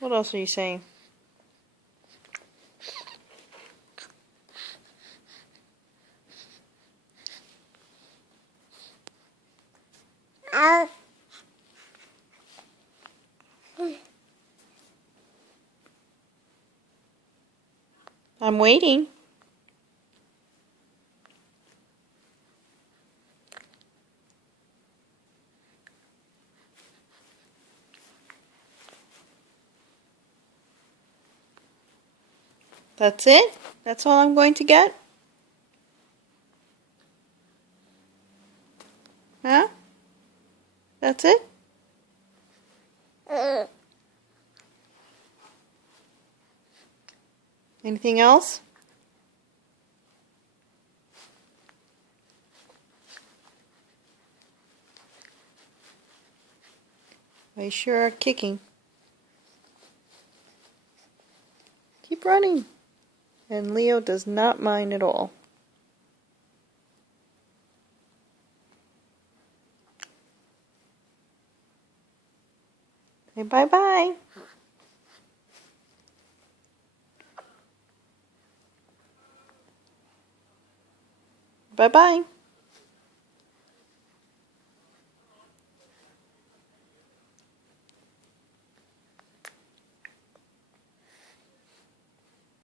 What else are you saying? I'm waiting. That's it? That's all I'm going to get? Huh? That's it? Anything else? They sure are kicking. Keep running. And Leo does not mind at all. Say bye-bye. Bye-bye.